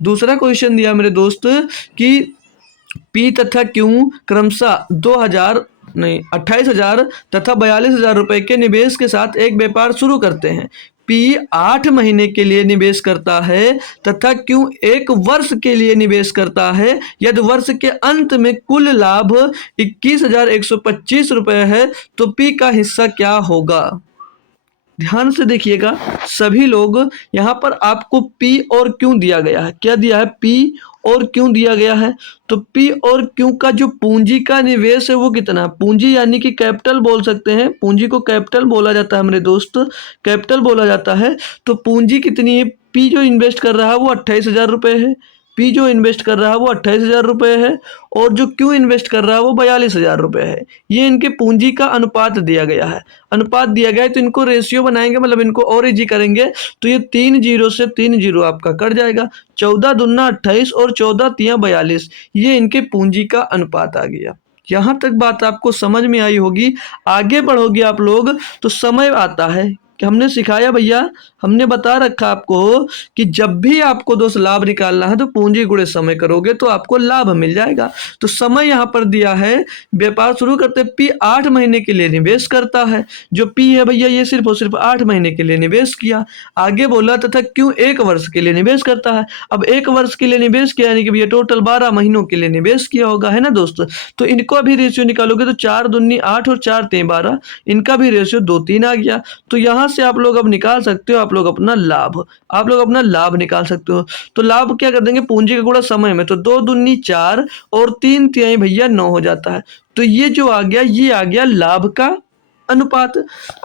दूसरा क्वेश्चन दिया मेरे दोस्त कि पी तथा क्यू क्रमशः 28,000 तथा 42,000 रुपए के निवेश के साथ एक व्यापार शुरू करते हैं। पी 8 महीने के लिए निवेश करता है तथा क्यू 1 वर्ष के लिए निवेश करता है। यदि वर्ष के अंत में कुल लाभ 21,125 रुपए है तो पी का हिस्सा क्या होगा। ध्यान से देखिएगा सभी लोग, यहाँ पर आपको पी और क्यू दिया गया है। क्या दिया है? पी और क्यू दिया गया है। तो पी और क्यू का जो पूंजी का निवेश है वो कितना, पूंजी यानी कि कैपिटल बोल सकते हैं, पूंजी को कैपिटल बोला जाता है मेरे दोस्त, कैपिटल बोला जाता है। तो पूंजी कितनी है? पी जो इन्वेस्ट कर रहा है वो 28,000 रुपये है, पी जो इन्वेस्ट कर रहा है वो 28,000 रुपये है, और जो क्यू इन्वेस्ट कर रहा है वो 42,000 रुपये है। ये इनके पूंजी का अनुपात दिया गया है, अनुपात दिया गया है। तो इनको रेशियो बनाएंगे, मतलब इनको और इजी करेंगे तो ये 3 जीरो से 3 जीरो आपका कट जाएगा। 14 दूना 28 और 14 तियां 42, ये इनके पूंजी का अनुपात आ गया। यहाँ तक बात आपको समझ में आई होगी। आगे बढ़ोगे आप लोग तो समय आता है कि हमने सिखाया भैया, हमने बता रखा आपको कि जब भी आपको दोस्त लाभ निकालना है तो पूंजी गुणे समय करोगे तो आपको लाभ मिल जाएगा। तो समय यहाँ पर दिया है, व्यापार शुरू करते पी 8 महीने के लिए निवेश करता है। जो पी है भैया ये सिर्फ और सिर्फ 8 महीने के लिए निवेश किया। आगे बोला तथा क्यों 1 वर्ष के लिए निवेश करता है। अब 1 वर्ष के लिए निवेश किया यानी कि भैया टोटल 12 महीनों के लिए निवेश किया होगा, है ना दोस्त। तो इनको भी रेशियो निकालोगे तो 4 दूनी 8 और 4 तें 12, इनका भी रेशियो 2-3 आ गया। तो यहाँ से आप लोग अब निकाल सकते हो, आप लोग अपना लाभ, आप लोग अपना लाभ निकाल सकते हो। तो लाभ क्या कर देंगे, पूंजी का गुणा समय में, तो 2 दूनी 4 और 3 तिहाई भैया 9 हो जाता है। तो ये जो आ गया ये आ गया लाभ का अनुपात।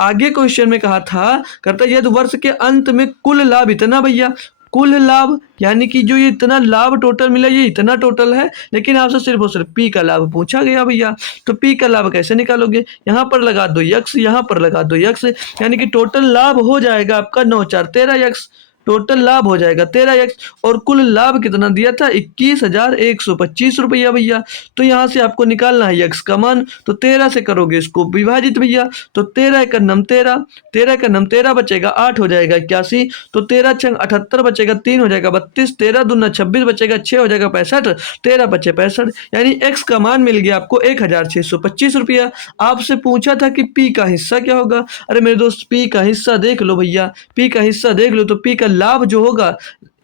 आगे क्वेश्चन में कहा था करता यदि वर्ष के अंत में कुल लाभ इतना भैया, कुल लाभ यानी कि जो ये इतना लाभ टोटल मिला ये इतना टोटल है, लेकिन आपसे सिर्फ और सिर्फ पी का लाभ पूछा गया भैया। तो पी का लाभ कैसे निकालोगे, यहाँ पर लगा दो यक्स, यहाँ पर लगा दो यक्स, यानी कि टोटल लाभ हो जाएगा आपका 9 4 13 यक्स, टोटल लाभ हो जाएगा 13 यक्स। और कुल लाभ कितना दिया था 21,125 रुपया भैया। तो यहाँ से आपको निकालना है यक्स का मान, तो 13 से करोगे इसको विभाजित भैया, तो 13 का नम 13, 13 का नम 13 बचेगा 8 हो जाएगा 81, तो 13 छंग 78 बचेगा 3 हो जाएगा 32, 13 दूना 26 बचेगा 6 हो जाएगा 65, 13 बचे 65, यानी एक्स का मान मिल गया आपको 1,625 रुपया। आपसे पूछा था कि पी का हिस्सा क्या होगा। अरे मेरे दोस्त पी का हिस्सा देख लो भैया, पी का हिस्सा देख लो। तो पी का लाभ जो होगा,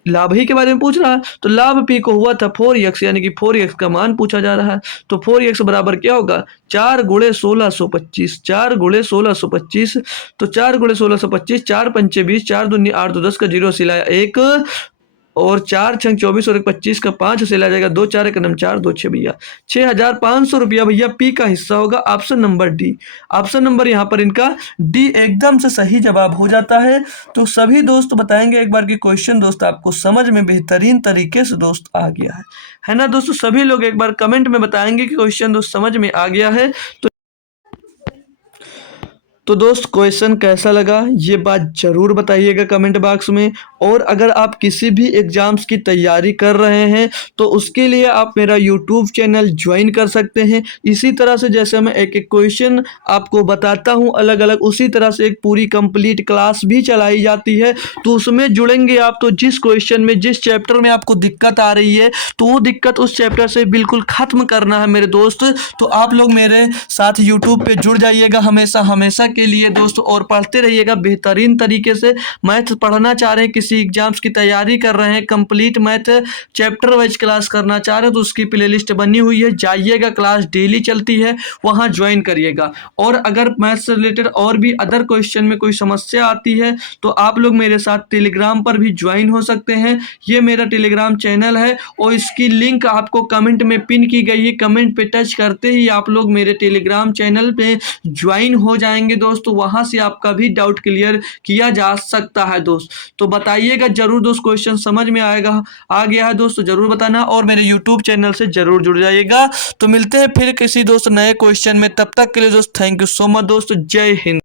लाभ ही के बारे में पूछ रहा है, तो लाभ पी को हुआ था 4x, यानी कि 4x का मान पूछा जा रहा है। तो 4x बराबर क्या होगा 4 गुणे 1625, 4 गुणे 1625, तो 4 गुणे 1625, 4 पंचे 20, 4 दूनी 8 तो 10 का जीरो सिलाया 1, और 4 छंग 24 और 1 25 का 5 से ला जाएगा 2 4 एक नम 4 2 6 भैया 6,500 रुपया भैया पी का हिस्सा होगा। Option number D, option number यहाँ पर इनका डी एकदम से सही जवाब हो जाता है। तो सभी दोस्त बताएंगे एक बार कि क्वेश्चन दोस्त आपको समझ में बेहतरीन तरीके से दोस्त आ गया है ना दोस्तों। सभी लोग एक बार कमेंट में बताएंगे कि क्वेश्चन दोस्त समझ में आ गया है। तो दोस्त क्वेश्चन कैसा लगा ये बात ज़रूर बताइएगा कमेंट बॉक्स में। और अगर आप किसी भी एग्ज़ाम्स की तैयारी कर रहे हैं तो उसके लिए आप मेरा यूट्यूब चैनल ज्वाइन कर सकते हैं। इसी तरह से जैसे मैं एक एक क्वेश्चन आपको बताता हूं अलग अलग, उसी तरह से एक पूरी कंप्लीट क्लास भी चलाई जाती है। तो उसमें जुड़ेंगे आप, तो जिस क्वेश्चन में जिस चैप्टर में आपको दिक्कत आ रही है तो वो दिक्कत उस चैप्टर से बिल्कुल ख़त्म करना है मेरे दोस्त। तो आप लोग मेरे साथ यूट्यूब पर जुड़ जाइएगा हमेशा हमेशा के लिए दोस्तों, और पढ़ते रहिएगा बेहतरीन तरीके से। मैथ पढ़ना चाह रहे हैं, किसी एग्जाम्स की तैयारी कर रहे हैं, complete math chapter wise class करना चाह रहे हैं तो उसकी प्लेलिस्ट बनी हुई है, जाइएगा, क्लास डेली चलती है, वहां ज्वाइन करिएगा। और अगर मैथ से रिलेटेड और भी अदर क्वेश्चन में कोई समस्या आती है तो आप लोग मेरे साथ टेलीग्राम पर भी ज्वाइन हो सकते हैं। ये मेरा टेलीग्राम चैनल है और इसकी लिंक आपको कमेंट में पिन की गई है। कमेंट पे टच करते ही आप लोग मेरे टेलीग्राम चैनल पे ज्वाइन हो जाएंगे दोस्तों, वहां से आपका भी डाउट क्लियर किया जा सकता है दोस्त। तो बताइएगा जरूर दोस्त, क्वेश्चन समझ में आ गया है दोस्तों जरूर बताना, और मेरे यूट्यूब चैनल से जरूर जुड़ जाइएगा। तो मिलते हैं फिर किसी दोस्त नए क्वेश्चन में, तब तक के लिए दोस्त थैंक यू सो मच दोस्त, जय हिंद।